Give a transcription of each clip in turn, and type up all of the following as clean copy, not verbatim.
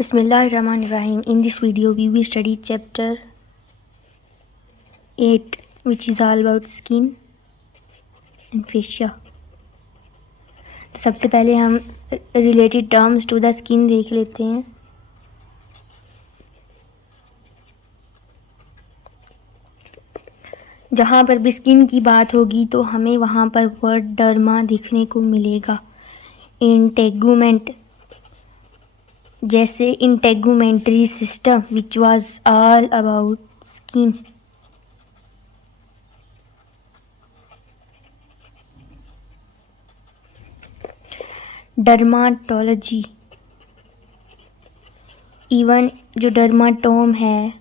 Bismillahirrahmanirrahim. In this video, we will study chapter 8, which is all about skin and fascia. तो सबसे पहले हम related terms to the skin देख लेते हैं. जहाँ पर भी स्किन की बात होगी तो हमें वहाँ पर वर्ड डर्मा दिखने को मिलेगा. इंटेगुमेंट, जैसे integumentary system which was all about skin. Dermatology, even जो डर्माटोम है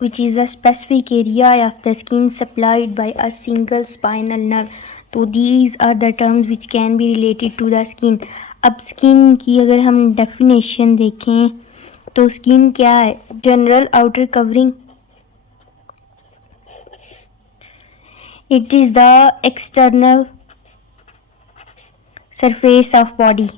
which is a specific area of the skin supplied by a single spinal nerve. तो these are the terms which can be related to the skin. अब skin की अगर हम definition देखें तो skin क्या है? General outer covering. It is the external surface of body.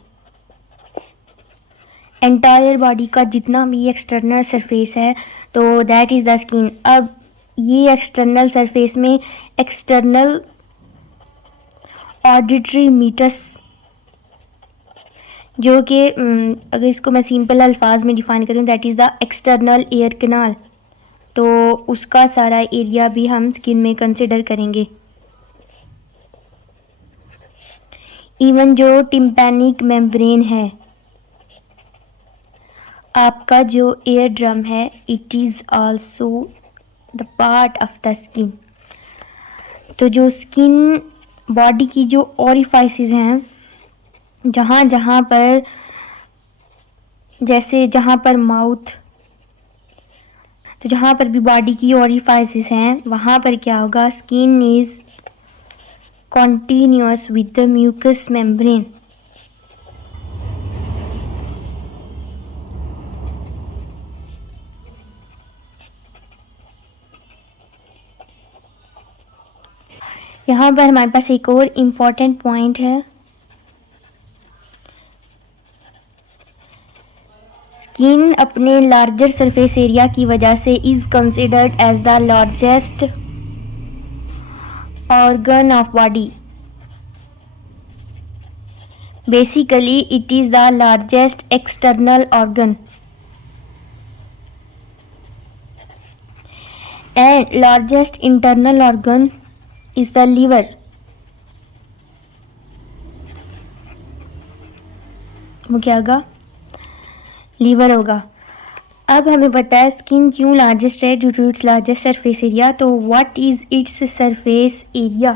Entire body का जितना भी एक्सटर्नल सरफेस है तो दैट इज़ द स्किन. अब ये एक्सटर्नल सरफेस में एक्सटर्नल ऑडिटरी मीटर्स, जो कि अगर इसको मैं सिंपल अल्फाज में डिफाइन करूँ that is the external air canal, तो उसका सारा एरिया भी हम स्किन में कंसिडर करेंगे. इवन जो टिम्पैनिक मेम्ब्रेन है, आपका जो एयर ड्रम है, it is also the part of the skin. तो जो स्किन बॉडी की जो ओरिफाइसेस हैं, जहाँ जहाँ पर, जैसे जहाँ पर माउथ, तो जहाँ पर भी बॉडी की ओरिफाइसेस हैं वहाँ पर क्या होगा? Skin is continuous with the mucous membrane. यहाँ पर हमारे पास एक और इम्पॉर्टेंट पॉइंट है. स्किन अपने लार्जर सरफेस एरिया की वजह से is considered as the largest organ of body. Basically it is the largest external organ and largest internal organ is the liver. वो क्या होगा? लीवर होगा. अब हमें पता है स्किन क्यों लार्जेस्ट है, due to its largest surface area. तो what is its surface area?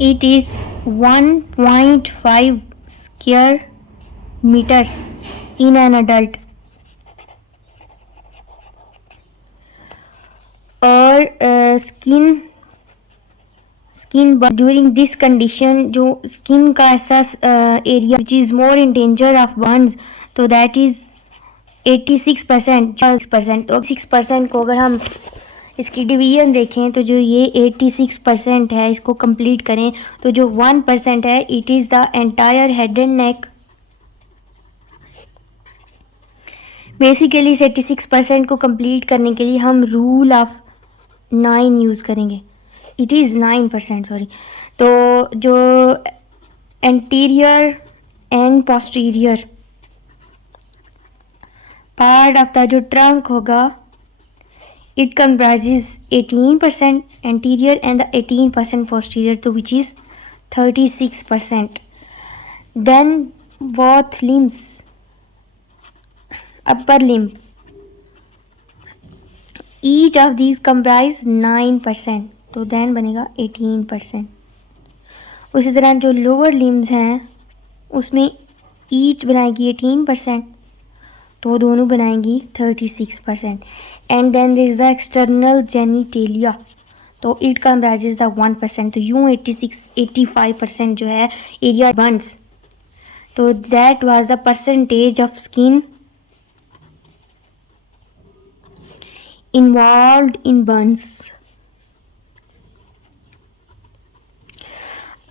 It is 1.5 square metres in an adult. और स्किन ड्यूरिंग दिस कंडीशन, जो स्किन का ऐसा area which is more in danger of burns, तो that is 86%. तो 6% को अगर हम इसकी डिवीजन देखें तो जो ये 86% है इसको कंप्लीट करें तो जो 1% है it is the entire head and neck. Basically इस 86% को कंप्लीट करने के लिए हम रूल ऑफ 9 यूज़ करेंगे. It is 9%, sorry. तो जो anterior and posterior part of the जो ट्रंक होगा, it comprises 18% anterior and 18% posterior, तो which is 36%. Then both limbs, upper limb, each of these comprise 9%, तो देन बनेगा 18%. उसी तरह जो लोअर लिम्स हैं उसमें ईच बनाएगी 18%, तो दोनों बनाएंगी 36%. And then this is the external genitalia, तो इट कंप्राइजेज द 1%. तो यूँ 85% जो है एरिया बर्न्स. तो that was the percentage of skin involved in burns.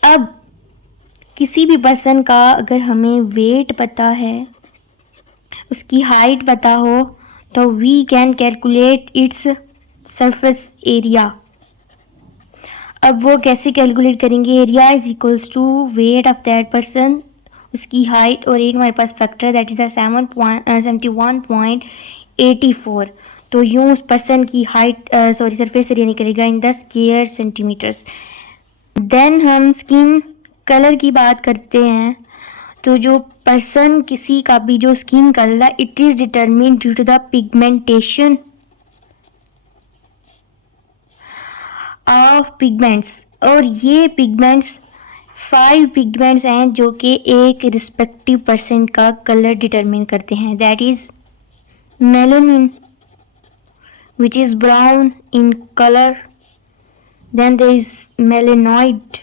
अब किसी भी पर्सन का अगर हमें वेट पता है, उसकी हाइट पता हो, तो we can calculate its surface area. अब वो कैसे कैलकुलेट करेंगे? Area is equals to weight of that person, उसकी हाइट, और एक हमारे पास फैक्टर दैट इज द 71.84। तो यूँ उस पर्सन की हाइट सरफेस एरिया निकलेगा in the square centimetres. Then हम स्किन कलर की बात करते हैं। तो जो पर्सन किसी का भी जो स्किन कलर है, it is determined due to the pigmentation of pigments, और ये पिगमेंट्स 5 पिगमेंट्स हैं जो कि एक रिस्पेक्टिव पर्सन का कलर डिटरमिन करते हैं। That is melanin which is brown in color, then there is melanoid,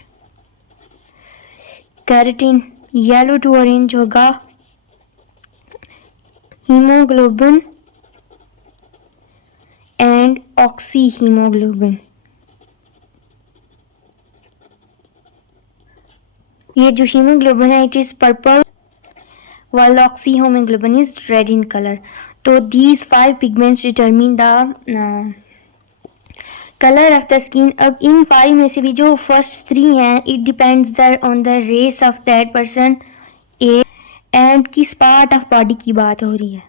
keratin yellow to orange होगा, hemoglobin and oxyhemoglobin। ये जो हीमोग्लोबिन है it is purple while oxyhemoglobin is red in color। तो these 5 pigments determine the colour of the skin. अब इन 5 में से भी जो फर्स्ट 3 हैं, it depends on the race of that person, age and किस पार्ट ऑफ बॉडी की बात हो रही है।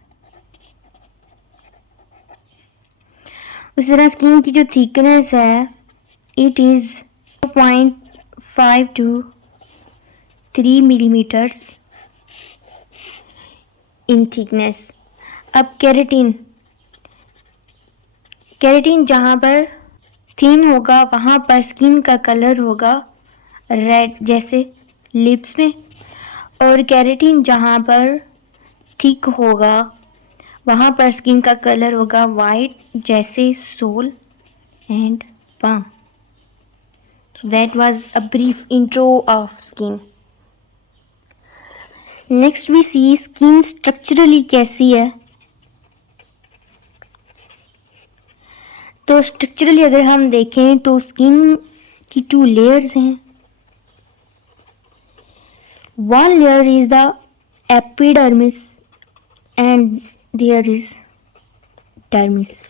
उसी तरह स्किन की जो थिकनेस है it is 2.5 to 3 millimetres in thickness. अब केराटिन जहाँ पर थिन होगा वहाँ पर स्किन का कलर होगा रेड जैसे लिप्स में, और केराटिन जहाँ पर थिक होगा वहाँ पर स्किन का कलर होगा वाइट जैसे sole and palm। So that was a brief intro of skin। Next we see skin structurally कैसी है। तो स्ट्रक्चरली अगर हम देखें तो स्किन की 2 लेयर्स हैं। One layer is the epidermis and there is dermis.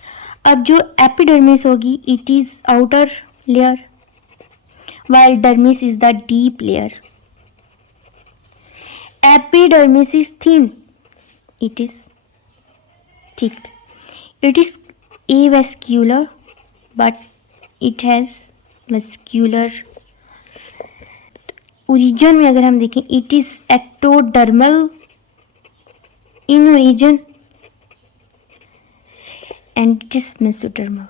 अब जो एपिडर्मिस होगी it is outer layer, while dermis is the deep layer। Epidermis is thin, it is thick, it is avascular but it has vascular origin में अगर हम देखें it is ectodermal in origin and it is mesodermal।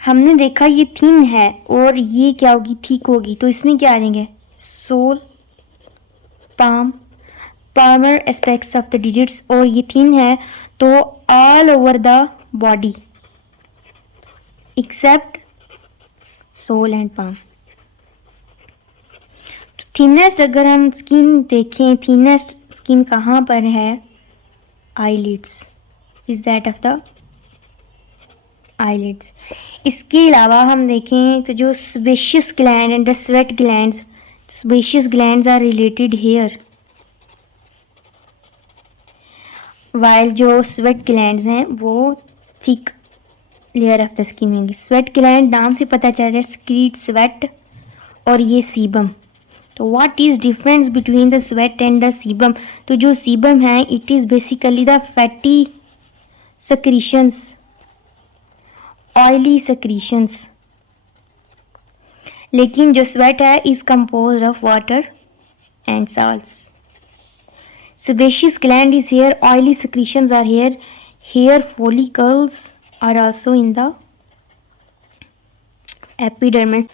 हमने देखा ये thin है और ये क्या होगी, थिक होगी, तो इसमें क्या आ जाएंगे sole, palm, palmar aspects of the digits, और ये थिन है तो all over the body except sole and palm. Thinnest अगर हम स्किन देखें, थिनेस्ट स्किन कहाँ पर है, eyelids is that of the eyelids. इसके अलावा हम देखें तो जो sebaceous gland and the sweat glands, sebaceous glands are related hair, while जो स्वेट ग्लैंड्स हैं वो thick layer of the skin होंगी। स्वेट ग्लैंड नाम से पता चल रहा है स्क्रीट स्वेट, और ये सीबम। तो what is difference between the sweat and the sebum? तो जो सीबम है it is basically the fatty secretions, oily secretions, लेकिन जो स्वेट है is compose of water and salts। Sebaceous gland is here, oily secretions are here, hair follicles are also in the epidermis।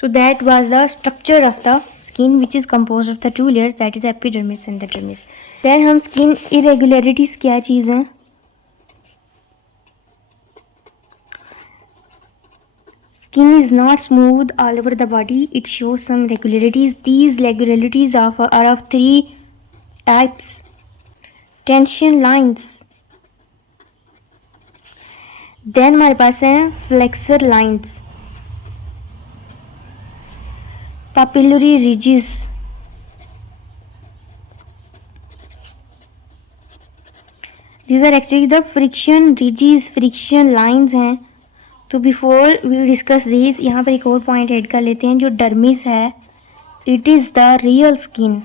So that was the structure of the skin which is composed of the 2 layers, that is epidermis and the dermis। Then हम skin irregularities क्या चीज़ हैं? Skin is not smooth all over the body, it shows some regularities। These regularities are of 3 types: tension lines, then हमारे पास हैं flexor lines, papillary ridges. These are actually the friction ridges, friction lines हैं. तो before we discuss this, यहाँ पर एक और point add कर लेते हैं. जो डर्मिस है, it is the real skin.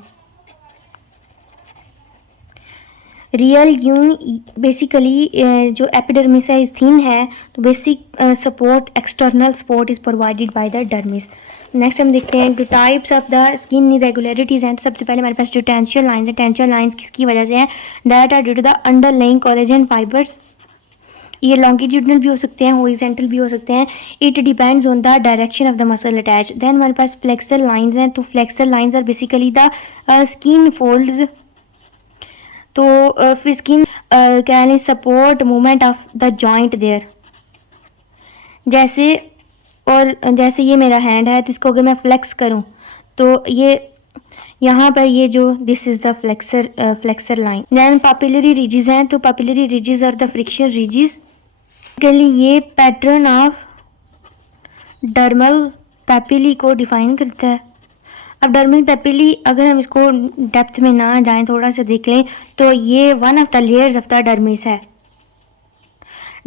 Real क्यों? बेसिकली जो एपिडर्मिस है इस थिन है, तो basic support, external support is provided by the dermis. Next हम देखते हैं the types of the skin irregularities हैं. सबसे पहले हमारे पास जो टेंशन लाइंस है, टेंशन लाइंस किसकी वजह से हैं? That are due to the underlying collagen fibres. ये लॉन्गिट्यूडनल भी हो सकते हैं, हॉरिजॉन्टल भी हो सकते हैं. It depends on the direction of the muscle attach. Then हमारे पास फ्लेक्सर लाइंस हैं. तो flexor lines are basically the skin folds. तो फिर skin can support movement of the joint there. जैसे जैसे ये मेरा हैंड है, तो इसको अगर मैं फ्लेक्स करूं तो ये यहाँ पर ये जो this is the flexor line. Then papillary ridges हैं. तो papillary ridges are the friction ridges. ये पैटर्न ऑफ डर्मल पैपिली को डिफाइन करता है. अब डर्मल पैपिली अगर हम इसको डेप्थ में ना जाएं, थोड़ा सा देख लें, तो ये one of the layers of the dermis है.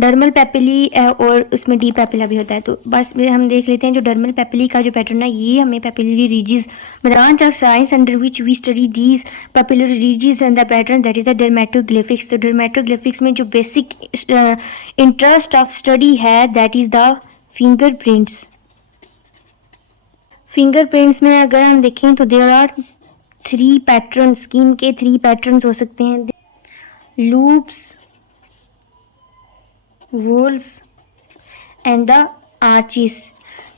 डर्मल पैपिली और उसमें डीप पैपिला भी होता है. तो बस हम देख लेते हैं जो डर्मल पैपिली का जो पैटर्न है, ये हमें papillary ridges, branch of science under which we study these papillary ridges and the pattern, that is the dermatoglyphics. तो डर्मेटोग्लिफिक्स में जो बेसिक इंटरेस्ट ऑफ स्टडी है, that is the fingerprints. Fingerprints में अगर हम देखें तो देयर आर 3 पैटर्न. स्किन के 3 पैटर्न्स हो सकते हैं. Loops, whorls and the arches.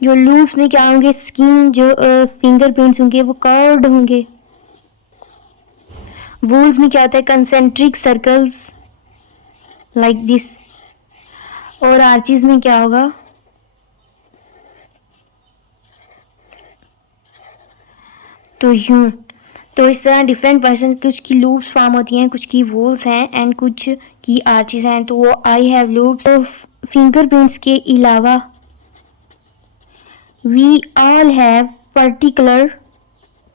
जो लूप्स में क्या होंगे, स्किन जो फिंगरप्रिंट्स होंगे वो कर्व्ड होंगे. वोल्स में क्या होता है, कंसेंट्रिक सर्कल्स लाइक दिस. और आर्चिस में क्या होगा, तो यूं. तो इस तरह डिफरेंट पर्सन, कुछ की लूप्स फॉर्म होती हैं, कुछ की वोल्स हैं एंड कुछ की आर्चिस हैं. तो वो आई हैव लूप्स. तो फिंगरप्रिंट्स के अलावा we all have particular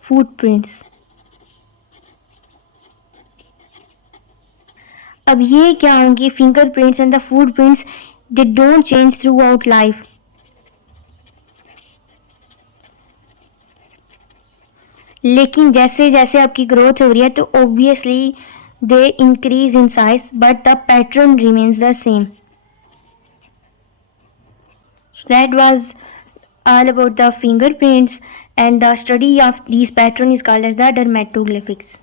footprints. अब ये क्या होंगे, fingerprints and the footprints, they don't change throughout life. लेकिन जैसे जैसे आपकी ग्रोथ हो रही है, तो obviously they increase in size, but the pattern remains the same. So that was all about the fingerprints, and the study of these pattern is called as the dermatoglyphics.